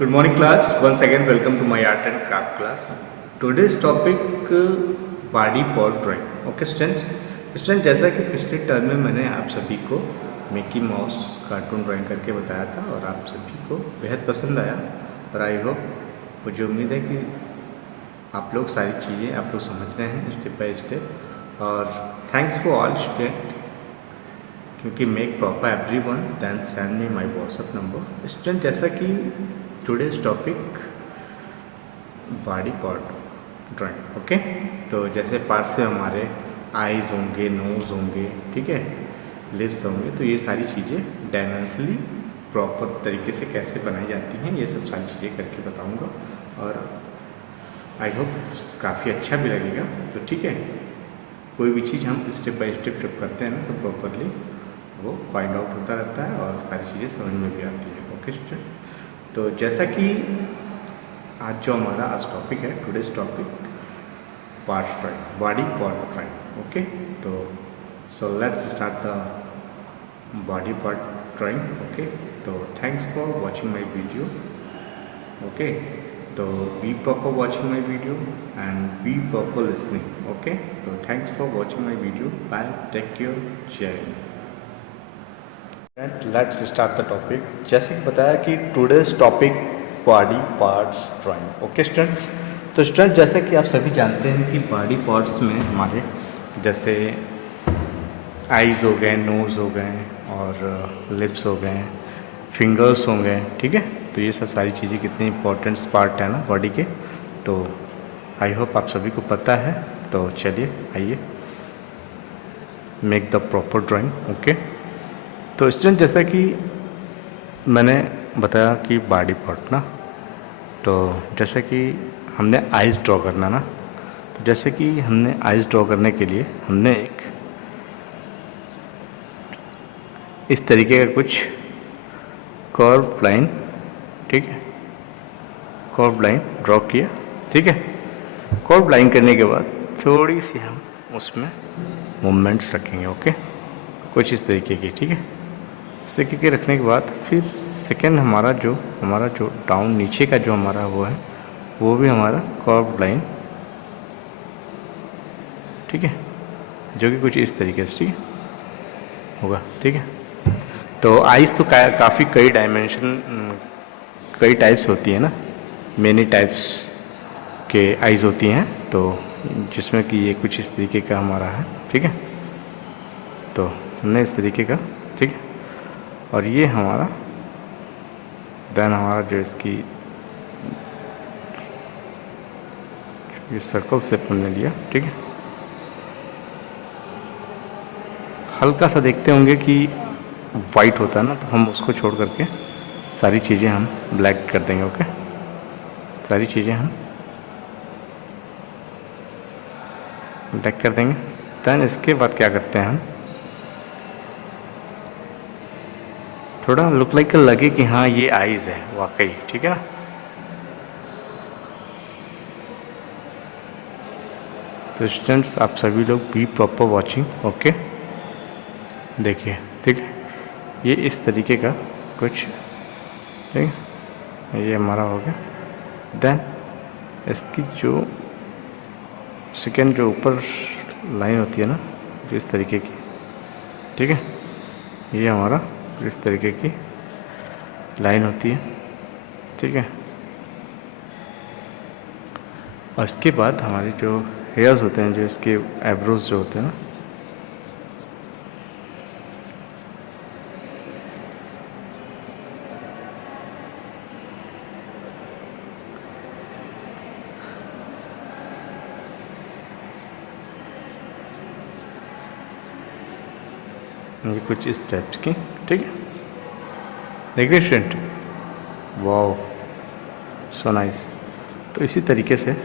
Good morning class. Once again welcome to my art and craft class. Today's topic body part drawing. Okay students. Students जैसा कि पिछले term में मैंने आप सभी को मिकी माउस कार्टून ड्राइंग करके बताया था और आप सभी को बेहद पसंद आया और आई होप मुझे उम्मीद है कि आप लोग सारी चीज़ें आप लोग समझ रहे हैं स्टेप बाय स्टेप और थैंक्स फॉर ऑल स्टूडेंट क्योंकि make proper every one then send me my WhatsApp number. Student जैसा कि today's topic body part drawing. Okay, तो जैसे पार्ट से हमारे आईज होंगे, नोज़ होंगे, ठीक है, लिप्स होंगे, तो ये सारी चीज़ें डायमेंशनली प्रॉपर तरीके से कैसे बनाई जाती हैं ये सब सारी चीज़ें करके बताऊंगा और आई होप काफ़ी अच्छा भी लगेगा। तो ठीक है, कोई भी चीज़ हम स्टेप बाय स्टेप जब करते हैं ना तो प्रॉपरली वो फाइंड आउट होता रहता है और सारी चीज़ें समझ में भी आती है। ओके स्टूडेंट्स, तो जैसा कि आज जो हमारा आज टॉपिक है, today's topic part drawing, body part drawing. Okay, तो so let's start the body part drawing. Okay, तो thanks for watching my video. Okay, तो be proper watching my video and be proper listening. Okay, तो thanks for watching my video, bye, take care, जय हिंद। Let's start the topic. जैसे कि बताया कि today's topic body parts drawing. Okay students, तो student जैसे कि आप सभी जानते हैं कि बॉडी पार्ट्स में हमारे जैसे आईज हो गए, नोज़ हो गए और लिप्स हो गए, फिंगर्स हो गए, ठीक है, तो ये सब सारी चीज़ें कितनी इंपॉर्टेंट पार्ट है ना बॉडी के, तो आई होप आप सभी को पता है। तो चलिए आइए make the proper drawing. Okay, तो स्टूडेंट जैसा कि मैंने बताया कि बॉडी पार्ट ना, तो जैसे कि हमने आइज़ ड्रॉ करना ना, तो जैसे कि हमने आइज़ ड्रॉ करने के लिए हमने एक इस तरीके का कुछ कर्व लाइन, ठीक है, कर्व लाइन ड्रॉ किया, ठीक है। कर्व लाइन करने के बाद थोड़ी सी हम उसमें मूवमेंट्स रखेंगे। ओके, कुछ इस तरीके की, ठीक है, इस तरीके के रखने के बाद फिर सेकेंड हमारा जो डाउन नीचे का जो हमारा वो है वो भी हमारा कर्व लाइन, ठीक है, जो कि कुछ इस तरीके से, ठीक है, होगा, ठीक है। तो आइज़ तो काफ़ी कई डायमेंशन, कई टाइप्स होती है ना, मेनी टाइप्स के आइज़ होती हैं, तो जिसमें कि ये कुछ इस तरीके का हमारा है, ठीक है, तो हमने इस तरीके का, ठीक है, और ये हमारा देन हमारा जो इसकी ये सर्कल शेप हमने लिया, ठीक है। हल्का सा देखते होंगे कि वाइट होता है ना, तो हम उसको छोड़ करके सारी चीज़ें हम ब्लैक कर देंगे। ओके, सारी चीज़ें हम ब्लैक कर देंगे। देन इसके बाद क्या करते हैं हम, थोड़ा लुक लाइक लगे कि हाँ ये आइज़ है वाकई, ठीक है ना। तो स्टूडेंट्स आप सभी लोग बी प्रॉपर वॉचिंग। ओके, देखिए, ठीक है, ये इस तरीके का कुछ, ठीक है, ये हमारा हो गया। देन इसकी जो सेकेंड जो ऊपर लाइन होती है ना, जो इस तरीके की, ठीक है, ये हमारा इस तरीके की लाइन होती है, ठीक है। और इसके बाद हमारे जो हेयर्स होते हैं, जो इसके आईब्रोज जो होते हैं ना, ये कुछ इस टाइप्स की, ठीक है, देखिए स्टूडेंट, वाओ सो नाइस। तो इसी तरीके से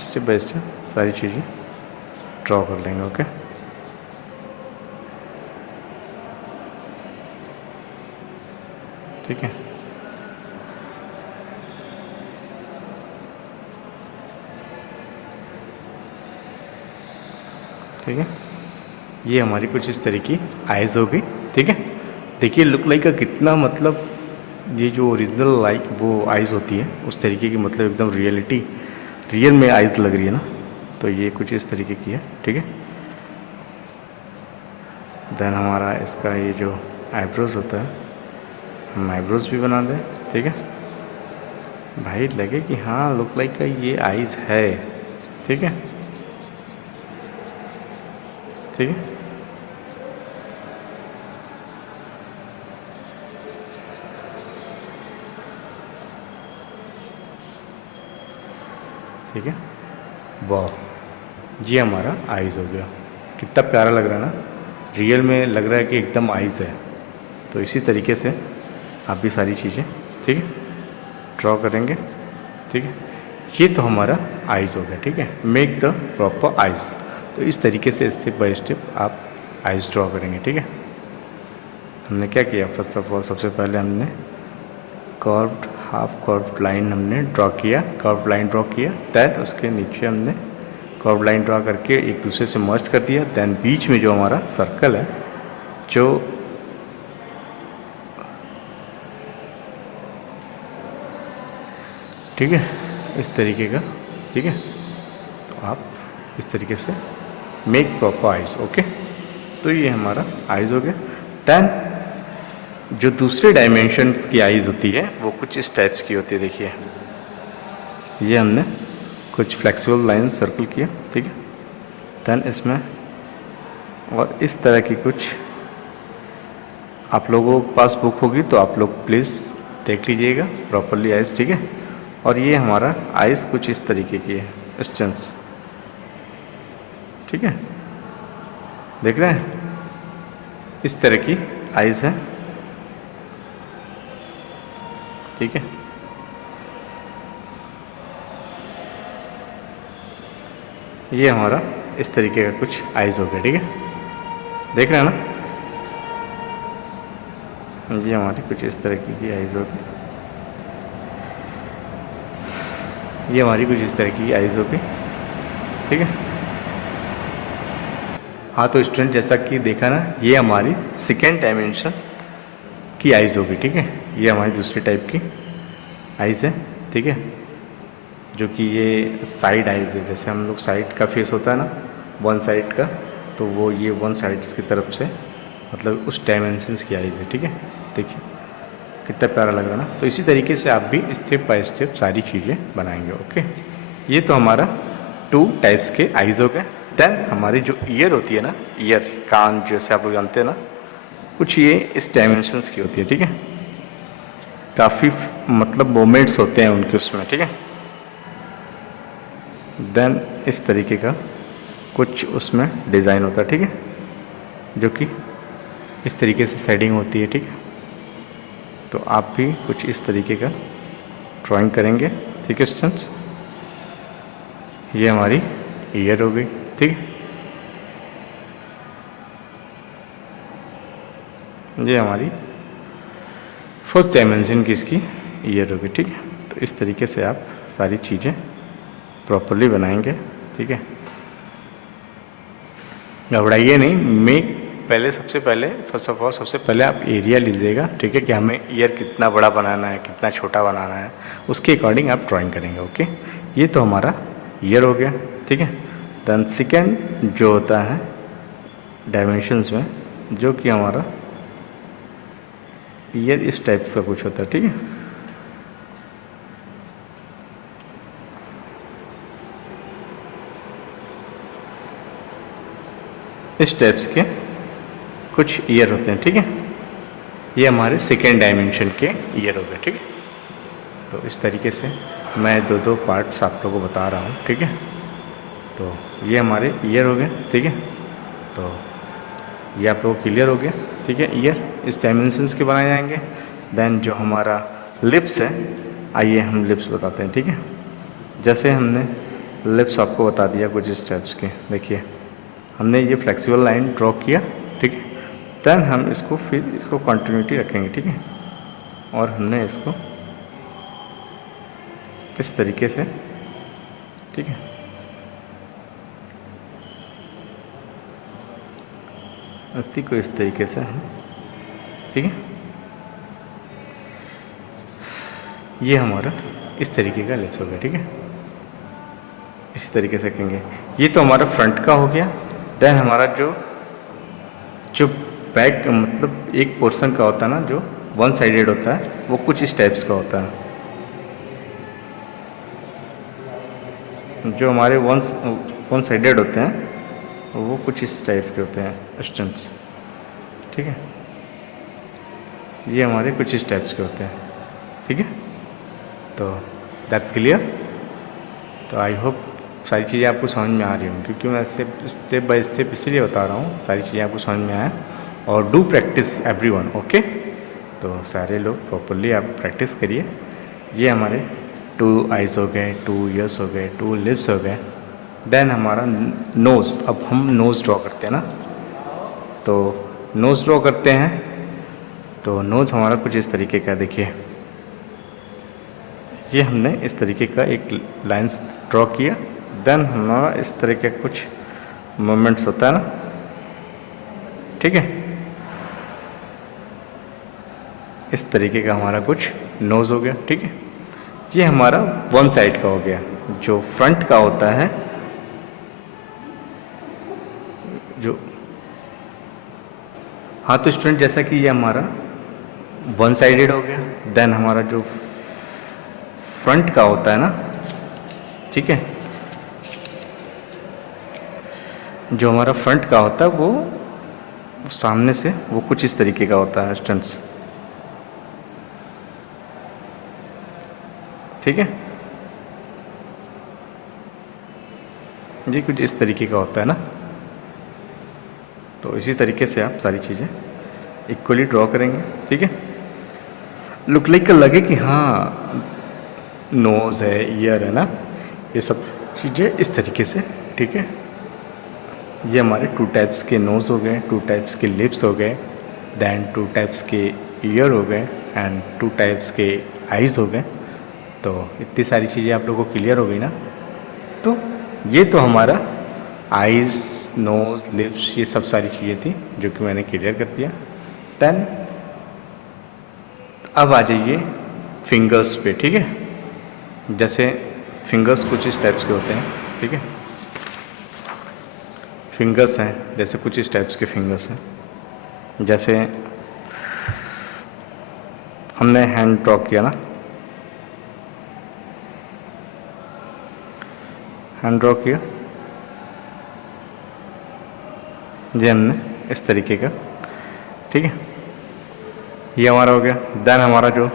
स्टेप बाय स्टेप सारी चीज़ें ड्रॉ कर लेंगे। ओके, ठीक है, ठीक है, ये हमारी कुछ इस तरह की आइज़ हो गई, ठीक है। देखिए लुक लाइक का कितना मतलब ये जो ओरिजिनल लाइक वो आइज़ होती है उस तरीके की, मतलब एकदम रियल में आइज़ लग रही है ना, तो ये कुछ इस तरीके की है, ठीक है। देन हमारा इसका ये जो आईब्रोज होता है, हम आईब्रोज भी बना दें, ठीक है भाई, लगे कि हाँ लुक लाइक का ये आइज़ है, ठीक है ठीक है। ठीक है, वाह, ये हमारा आइज़ हो गया। कितना प्यारा लग रहा है ना, रियल में लग रहा है कि एकदम आइज़ है। तो इसी तरीके से आप भी सारी चीज़ें, ठीक है, ड्रॉ करेंगे, ठीक है। ये तो हमारा आइज़ हो गया, ठीक है। Make the proper eyes. तो इस तरीके से स्टेप बाय स्टेप आप आइज़ ड्रॉ करेंगे, ठीक है। हमने क्या किया, फर्स्ट ऑफ ऑल सबसे पहले हमने कर्व्ड हाफ कर्व्ड लाइन हमने ड्रॉ किया, कर्व्ड लाइन ड्रॉ किया, दैन उसके नीचे हमने कर्व्ड लाइन ड्रॉ करके एक दूसरे से मर्ज कर दिया। दैन बीच में जो हमारा सर्कल है, जो ठीक है इस तरीके का, ठीक है। तो आप इस तरीके से मेक प्रॉपर आइज, ओके। तो ये हमारा आइज हो गया। दैन जो दूसरे डायमेंशन की आइज होती है वो कुछ इस टाइप्स की होती है, देखिए ये हमने कुछ फ्लेक्सिबल लाइन सर्कल किया, ठीक है। दैन इसमें और इस तरह की कुछ, आप लोगों के पास बुक होगी तो आप लोग प्लीज़ देख लीजिएगा प्रॉपरली आइज, ठीक है। और ये हमारा आइज कुछ इस तरीके की है, स्टेंस, ठीक है, देख रहे हैं, इस तरह की आइज है, ठीक है। ये हमारा इस तरीके का कुछ आइज हो गया, ठीक है, देख रहे हैं ना, ये हमारी कुछ इस तरह की आइज हो गई, ये हमारी कुछ इस तरह की आइज हो गई, ठीक है। हाँ तो स्टूडेंट जैसा कि देखा ना, ये हमारी सेकेंड डायमेंशन की आइज होगी, ठीक है। ये हमारी दूसरी टाइप की आइज है, ठीक है, जो कि ये साइड आइज है। जैसे हम लोग साइड का फेस होता है ना, वन साइड का, तो वो ये वन साइड्स की तरफ से, मतलब उस डायमेंशंस की आइज है, ठीक है। देखिए कितना प्यारा लग रहा है ना। तो इसी तरीके से आप भी स्टेप बाय स्टेप सारी चीज़ें बनाएंगे, ओके। ये तो हमारा 2 टाइप्स के आइज हो गए। देन हमारी जो ईयर होती है ना, ईयर कान जैसे आप लोग जानते हैं ना, कुछ ये इस डायमेंशंस की होती है, ठीक है। काफ़ी मतलब मोमेंट्स होते हैं उनके उसमें, ठीक है। देन इस तरीके का कुछ उसमें डिज़ाइन होता है, ठीक है, जो कि इस तरीके से शेडिंग होती है, ठीक है। तो आप भी कुछ इस तरीके का ड्राइंग करेंगे, ठीक है स्टूडेंट्स। ये हमारी ईयर हो गई, ठीक है, ये हमारी फर्स्ट डायमेंशन की इसकी ईयर होगी, ठीक है। तो इस तरीके से आप सारी चीज़ें प्रॉपरली बनाएंगे, ठीक है। घबराइए नहीं, मैं पहले सबसे पहले फर्स्ट ऑफ ऑल सबसे पहले आप एरिया लीजिएगा, ठीक है, कि हमें ईयर कितना बड़ा बनाना है, कितना छोटा बनाना है, उसके अकॉर्डिंग आप ड्राइंग करेंगे, ओके। ये तो हमारा ईयर हो गया, ठीक है। देन सेकेंड जो होता है डायमेंशंस में, जो कि हमारा ईयर इस टाइप का कुछ होता है, ठीक है। इस टाइप्स के कुछ ईयर होते हैं, ठीक है। ये हमारे सेकेंड डायमेंशन के ईयर हो गए, ठीक है। तो इस तरीके से मैं 2 पार्ट्स आप लोगों को बता रहा हूँ, ठीक है। तो ये हमारे ईयर हो गए, ठीक है। तो ये आप लोगों को क्लियर हो गया, ठीक है। ईयर इस डायमेंशंस के बनाए जाएंगे। देन जो हमारा लिप्स है, आइए हम लिप्स बताते हैं, ठीक है। जैसे हमने लिप्स आपको बता दिया कुछ इस टाइप्स के, देखिए हमने ये फ्लेक्सिबल लाइन ड्रॉ किया, ठीक है। देन हम इसको फिर इसको कंटिन्यूटी रखेंगे, ठीक है, और हमने इसको इस तरीके से, ठीक है, इसी को इस तरीके से हम, ठीक है, ये हमारा इस तरीके का लिप्स हो गया, ठीक है। इसी तरीके से करेंगे। ये तो हमारा फ्रंट का हो गया। देन हमारा जो जो बैक मतलब एक पोर्शन का होता है ना, जो वन साइडेड होता है, वो कुछ इस टाइप्स का होता है। जो हमारे वन साइडेड होते हैं वो कुछ इस टाइप के होते हैं स्टंट्स, ठीक है। ये हमारे कुछ इस टाइप्स के होते हैं, ठीक है। तो दैट्स क्लियर। तो आई होप सारी चीज़ें आपको समझ में आ रही होंगी, क्योंकि मैं स्टेप बाय स्टेप इसलिए बता रहा हूँ, सारी चीज़ें आपको समझ में आए। और डू प्रैक्टिस एवरीवन, ओके। तो सारे लोग प्रॉपरली आप प्रैक्टिस करिए। ये हमारे 2 आइज़ हो गए, 2 ईयर्स हो गए, 2 लिप्स हो गए। देन हमारा नोज़, अब हम नोज़ ड्रॉ करते हैं ना, तो नोज़ ड्रॉ करते हैं। तो नोज़ हमारा कुछ इस तरीके का, देखिए ये हमने इस तरीके का एक लाइन्स ड्रॉ किया। देन हमारा इस तरह के कुछ मोमेंट्स होता है ना, ठीक है। इस तरीके का हमारा कुछ नोज़ हो गया, ठीक है। ये हमारा वन साइड का हो गया। जो फ्रंट का होता है, जो हाँ, तो स्टूडेंट जैसा कि ये हमारा वन साइडेड हो गया। देन हमारा जो फ्रंट का होता है ना, ठीक है, जो हमारा फ्रंट का होता है वो सामने से वो कुछ इस तरीके का होता है स्टूडेंट्स, ठीक है। ये कुछ इस तरीके का होता है ना। तो इसी तरीके से आप सारी चीज़ें इक्वली ड्रॉ करेंगे, ठीक है। लुक लाइक लगे कि हाँ नोज़ है, ईयर है ना, ये सब चीज़ें इस तरीके से, ठीक है। ये हमारे 2 टाइप्स के नोज़ हो गए, 2 टाइप्स के लिप्स हो गए, देन 2 टाइप्स के ईयर हो गए एंड 2 टाइप्स के आइज़ हो गए। तो इतनी सारी चीज़ें आप लोगों को क्लियर हो गई ना। तो ये तो हमारा आइज़, नोज़, लिप्स, ये सब सारी चीज़ें थी जो कि मैंने क्लियर कर दिया। देन अब आ जाइए फिंगर्स पे, ठीक है। जैसे फिंगर्स कुछ इस टाइप्स के होते हैं, ठीक है। फिंगर्स हैं, जैसे कुछ इस टाइप्स के फिंगर्स हैं। जैसे हमने हैंड ड्रॉ किया ना, हैंड ड्रॉ किया, ये हमने इस तरीके का, ठीक है। ये हमारा हो गया। देन हमारा जो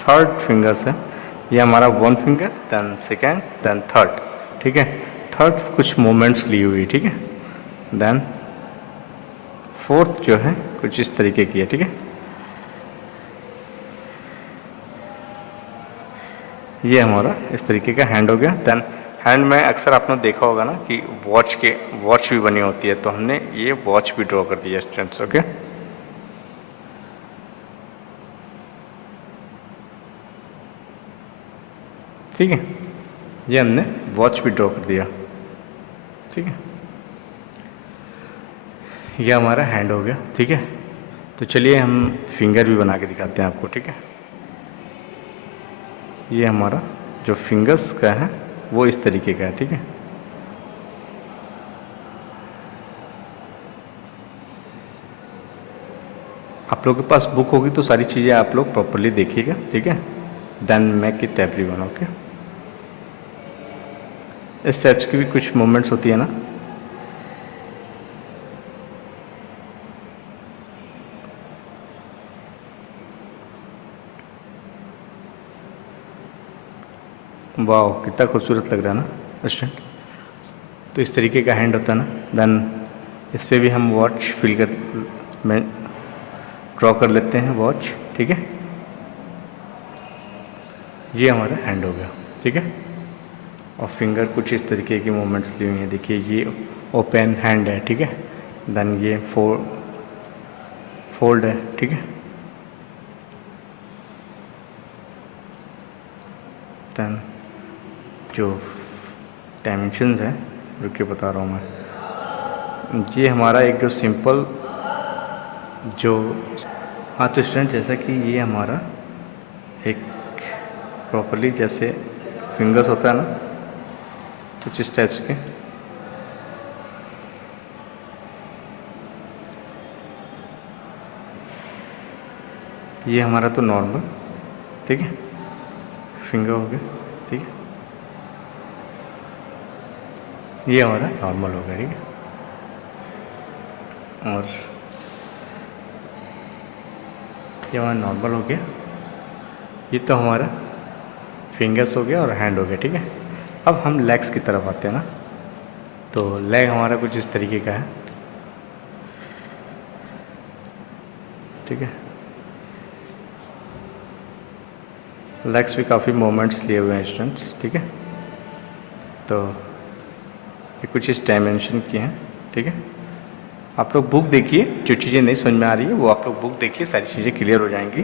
थर्ड फिंगर्स है, ये हमारा 1 finger, then second, then third, ठीक है। थर्ड कुछ मोमेंट्स ली हुई, ठीक है। देन फोर्थ जो है कुछ इस तरीके की है, ठीक है। ये हमारा इस तरीके का हैंड हो गया। देन हैंड में अक्सर आपने देखा होगा ना कि वॉच भी बनी होती है, तो हमने ये वॉच भी ड्रॉ कर दिया स्टूडेंट्स, ओके। ठीक है, ये हमने वॉच भी ड्रॉ कर दिया, ठीक है। ये हमारा हैंड हो गया, ठीक है। तो चलिए हम फिंगर भी बना के दिखाते हैं आपको, ठीक है। ये हमारा जो फिंगर्स का है वो इस तरीके का है, ठीक है। आप लोगों के पास बुक होगी तो सारी चीज़ें आप लोग प्रॉपरली देखिएगा, ठीक है। Then make it everyone, okay. इस टाइप्स की भी कुछ मूवमेंट्स होती है ना। वाह, कितना खूबसूरत लग रहा है ना स्टूडेंट। तो इस तरीके का हैंड होता है ना। देन इस पर भी हम वॉच फिल कर में ड्रॉ कर लेते हैं वॉच, ठीक है। ये हमारा हैंड हो गया, ठीक है। और फिंगर कुछ इस तरीके की मूवमेंट्स ली हुई हैं, देखिए ये ओपन हैंड है, ठीक है। देन ये फोल्ड है, ठीक है। देन जो डायमेंशंस है रुक के बता रहा हूँ मैं, ये हमारा एक जो सिंपल जो, हाँ तो स्टूडेंट जैसा कि ये हमारा एक प्रॉपरली जैसे फिंगर्स होता है ना, कुछ इस टाइप्स के। ये हमारा तो नॉर्मल, ठीक है, फिंगर हो गया, ठीक है। ये हमारा नॉर्मल हो गया, ठीक है। और ये हमारा नॉर्मल हो गया। ये तो हमारा फिंगर्स हो गया और हैंड हो गया, ठीक है। अब हम लेग्स की तरफ आते हैं ना, तो लेग हमारा कुछ इस तरीके का है, ठीक है। लेग्स भी काफ़ी मोमेंट्स लिए हुए हैं स्टूडेंट्स, ठीक है। तो ये कुछ इस डायमेंशन की हैं, ठीक है। आप लोग बुक देखिए, जो चीज़ें नहीं समझ में आ रही है वो आप लोग बुक देखिए, सारी चीज़ें क्लियर हो जाएंगी,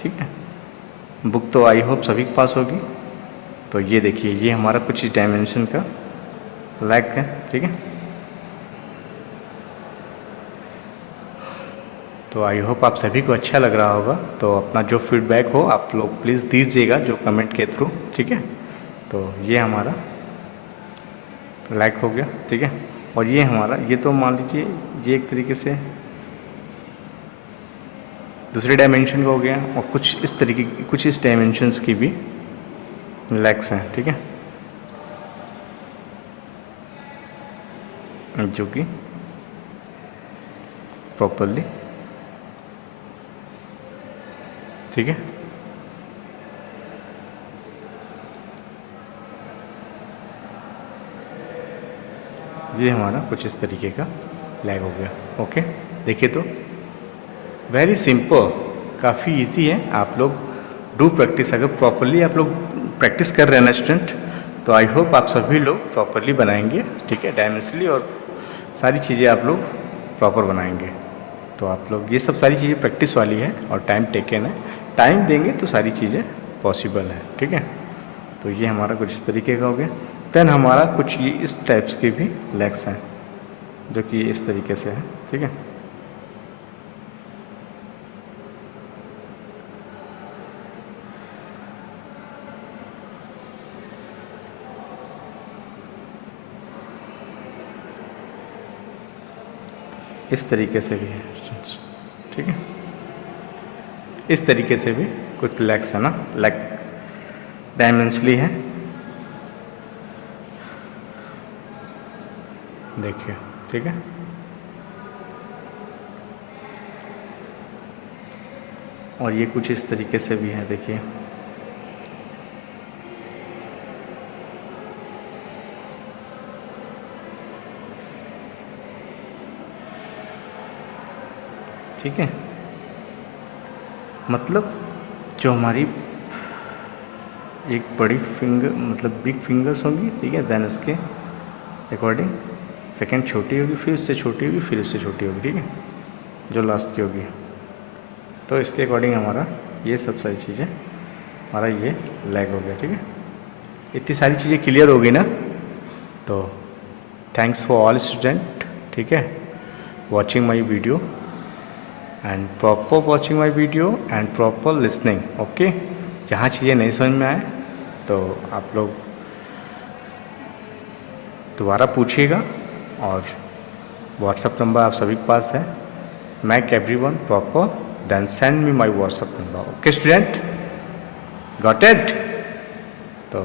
ठीक है। बुक तो आई होप सभी के पास होगी। तो ये देखिए, ये हमारा कुछ इस डायमेंशन का लेग है, ठीक है। तो आई होप आप सभी को अच्छा लग रहा होगा। तो अपना जो फीडबैक हो आप लोग प्लीज़ दीजिएगा, जो कमेंट के थ्रू, ठीक है। तो ये हमारा लेग हो गया, ठीक है। और ये हमारा, ये तो मान लीजिए ये एक तरीके से दूसरे डायमेंशन का हो गया, और कुछ इस तरीके की, कुछ इस डायमेंशंस की भी लेग्स हैं, ठीक है, जो कि प्रॉपरली, ठीक है। ये हमारा कुछ इस तरीके का लेग हो गया, ओके। देखिए तो वेरी सिंपल, काफ़ी इजी है। आप लोग डू प्रैक्टिस, अगर प्रॉपरली आप लोग प्रैक्टिस कर रहे हैं ना स्टूडेंट, तो आई होप आप सभी लोग प्रॉपरली बनाएंगे, ठीक है, डायमेंशनली, और सारी चीज़ें आप लोग प्रॉपर बनाएंगे। तो आप लोग ये सब सारी चीज़ें प्रैक्टिस वाली है और टाइम टेकन है, टाइम देंगे तो सारी चीज़ें पॉसिबल है, ठीक है। तो ये हमारा कुछ इस तरीके का हो गया। देन हमारा कुछ ये इस टाइप्स के भी लेग्स हैं, जो कि इस तरीके से है, ठीक है। इस तरीके से भी है, ठीक है। इस तरीके से भी कुछ लेग्स है ना, लेग डायमेंशनली है, देखिए, ठीक है। और ये कुछ इस तरीके से भी है, देखिए, ठीक है। मतलब जो हमारी एक बड़ी फिंगर, मतलब बिग फिंगर्स होंगी, ठीक है, देन उसके अकॉर्डिंग सेकंड छोटी होगी, फिर उससे छोटी होगी, फिर उससे छोटी होगी, ठीक है, जो लास्ट की होगी। तो इसके अकॉर्डिंग हमारा ये सब सारी चीज़ें, हमारा ये लेग हो गया, ठीक है। इतनी सारी चीज़ें क्लियर होगी ना, तो थैंक्स फॉर ऑल स्टूडेंट, ठीक है, watching my video and proper watching my video and proper listening, okay. जहाँ चीज़ें नहीं समझ में आए तो आप लोग दोबारा पूछिएगा, और व्हाट्सअप नंबर आप सभी के पास है, make everyone proper, then send me my WhatsApp number, okay student, got it. तो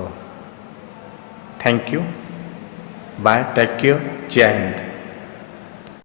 thank you, bye, take care, जय हिंद।